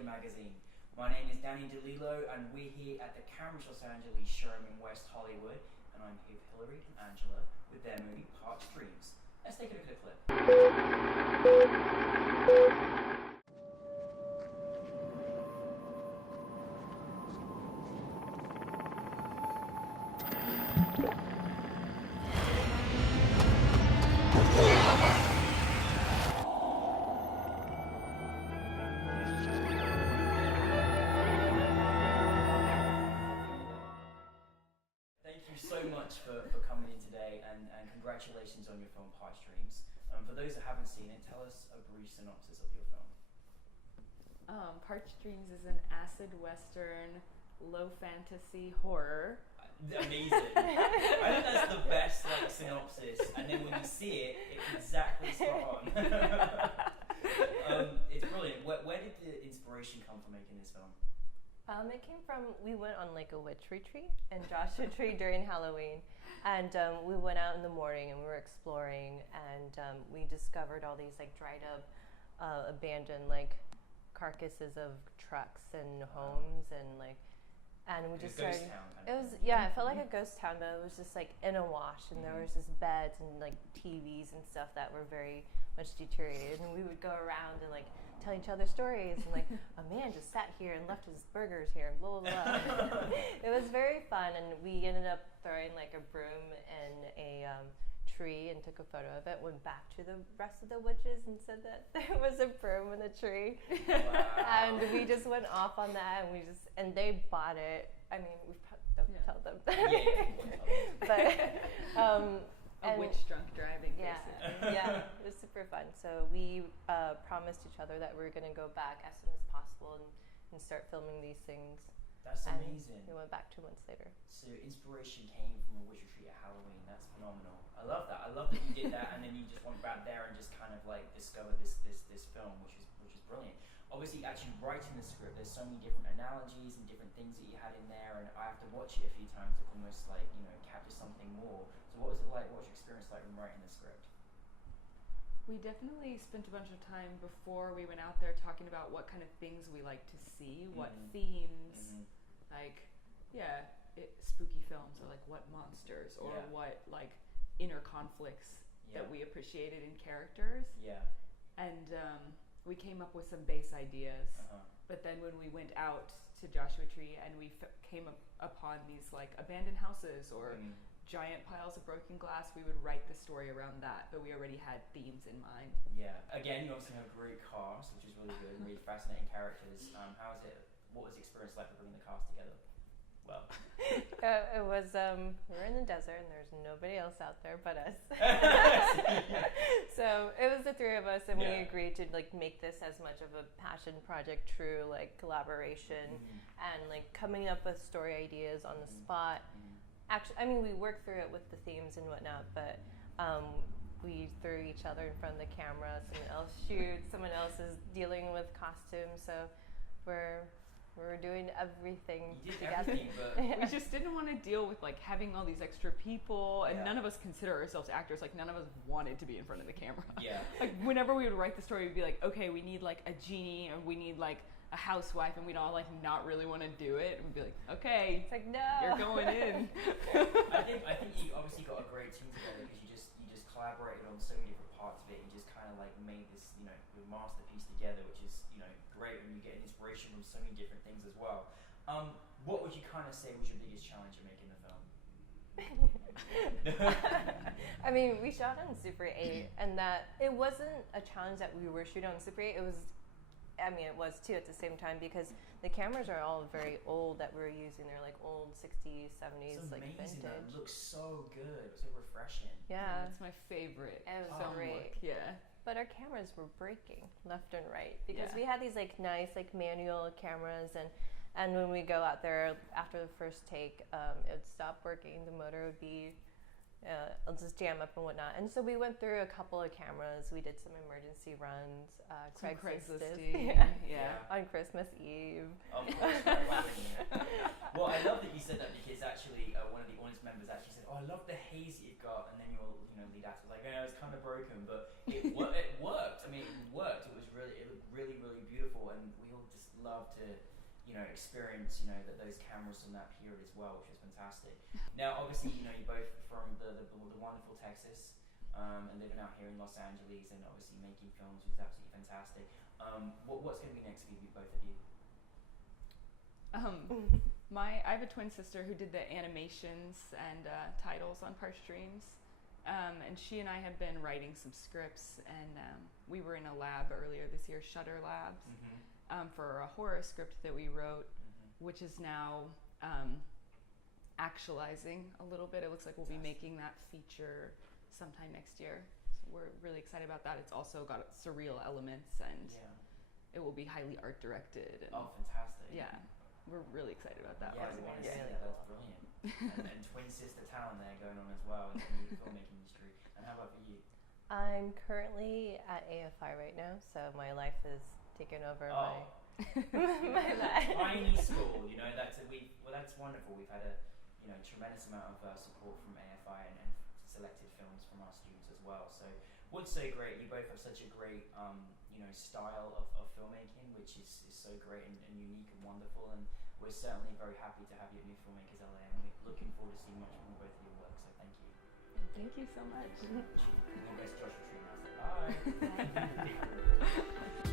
Filmmaker magazine. My name is Danny DeLillo, and we're here at the NFMLA Los Angeles showroom in West Hollywood, and I'm here with Hillary and Angela with their movie Parched Dreams. Let's take a look at the clip. Thank you so much for coming in today, and congratulations on your film Parched Dreams. For those that haven't seen it, tell us a brief synopsis of your film. Parched Dreams is an acid western, low fantasy horror. Amazing. I think that's the best synopsis, and then when you see it, it's exactly spot on. It's brilliant. Where did the inspiration come for making this film? It came from, we went on a witch retreat in Joshua Tree during Halloween, and we went out in the morning and we were exploring, and we discovered all these dried up, abandoned carcasses of trucks and homes, and we just started. Ghost town it was it felt like a ghost town, but it was just in a wash, and there was just beds and TVs and stuff that were very much deteriorated, and we would go around and tell each other stories, and a man just sat here and left his burgers here, and blah blah blah. It was very fun, and we ended up throwing a broom in a tree and took a photo of it, went back to the rest of the witches and said that there was a broom in the tree. Wow. And we just went off on that, and they bought it. I mean, we don't tell them. But A witch drunk driving, basically. Yeah, it was super fun. So we promised each other that we were going to go back as soon as possible and start filming these things. That's amazing. We went back 2 months later. So inspiration came from a witch retreat at Halloween. That's phenomenal. I love that. I love that you did that, and then you just went back there and just kind of discovered this film, which is brilliant. Obviously, actually writing the script, there's so many different analogies and different things that you had in there, and I have to watch it a few times to almost capture something more. So what was it like? What was your experience like when writing the script? We definitely spent a bunch of time before we went out there talking about what kind of things we like to see, what themes, spooky films, or what monsters, or what inner conflicts that we appreciated in characters. Yeah. And we came up with some base ideas, but then when we went out to Joshua Tree and we came upon these abandoned houses or giant piles of broken glass, we would write the story around that, but we already had themes in mind. Yeah. Again, you obviously have a great cast, which is really good, and really fascinating characters. How is it? What was the experience like bringing the cast together? Well, it was. We were in the desert, and there's nobody else out there but us. So it was the three of us, and we agreed to make this as much of a passion project, true collaboration, and coming up with story ideas on the spot. Actually, I mean, we worked through it with the themes and whatnot, but we threw each other in front of the camera. Someone else shoots, someone else is dealing with costumes, so we're doing everything together. Everything, but we just didn't want to deal with having all these extra people, and none of us consider ourselves actors. None of us wanted to be in front of the camera. Yeah. Whenever we would write the story, we'd be okay, we need a genie, or we need a housewife, and we'd all not really want to do it, and we'd be okay, it's no, you're going in. I think you obviously got a great team together, because you just collaborated on so many different parts of it. You just kind of made this your masterpiece together, which is great when you get inspiration from so many different things as well. What would you kind of say was your biggest challenge in making the film? I mean, we shot on Super 8, and that it wasn't a challenge that we were shooting on Super 8. It was, I mean, it was too at the same time, because the cameras are all very old that we're using. They're old 60s, 70s, it's amazing, vintage. It looks so good, so refreshing. Yeah, it's my favorite. It was great. Yeah. But our cameras were breaking left and right, because we had these nice manual cameras, and when we go out there after the first take, it would stop working. The motor would be it'll just jam up and whatnot. And so we went through a couple of cameras. We did some emergency runs, Craigslist, on Christmas Eve. Of course. Well, I love that you said that, because actually one of the audience members actually said, "Oh, I love the haze that you've got," and then your lead actor was like, "Yeah, it's kind of broken, but it worked. I mean, it worked. It was really, really beautiful, and we all just love to, experience, those cameras from that period as well, which was fantastic. Now, obviously, you're both from the wonderful Texas, and living out here in Los Angeles, and obviously making films was absolutely fantastic. What's going to be next for you, both of you? I have a twin sister who did the animations and titles on Parch Dreams, and she and I have been writing some scripts, and we were in a lab earlier this year, Shutter Labs, for a horror script that we wrote, which is now actualizing a little bit. It looks like we'll be making that feature sometime next year. So we're really excited about that. It's also got surreal elements, and it will be highly art directed. And fantastic. Yeah. We're really excited about that. Yeah, we want to see that. That's brilliant. and twin sister talent there going on as well in the filmmaking industry. And how about for you? I'm currently at AFI right now, so my life is taken over my life. Tiny school, that's wonderful. We've had a tremendous amount of support from AFI and selected films from our students as well. So what's so great, you both have such a great style of filmmaking, which is so great and unique and wonderful, and we're certainly very happy to have you at New Filmmakers LA, and we're looking forward to seeing much more of both of your work, so thank you. Thank you so much. Bye.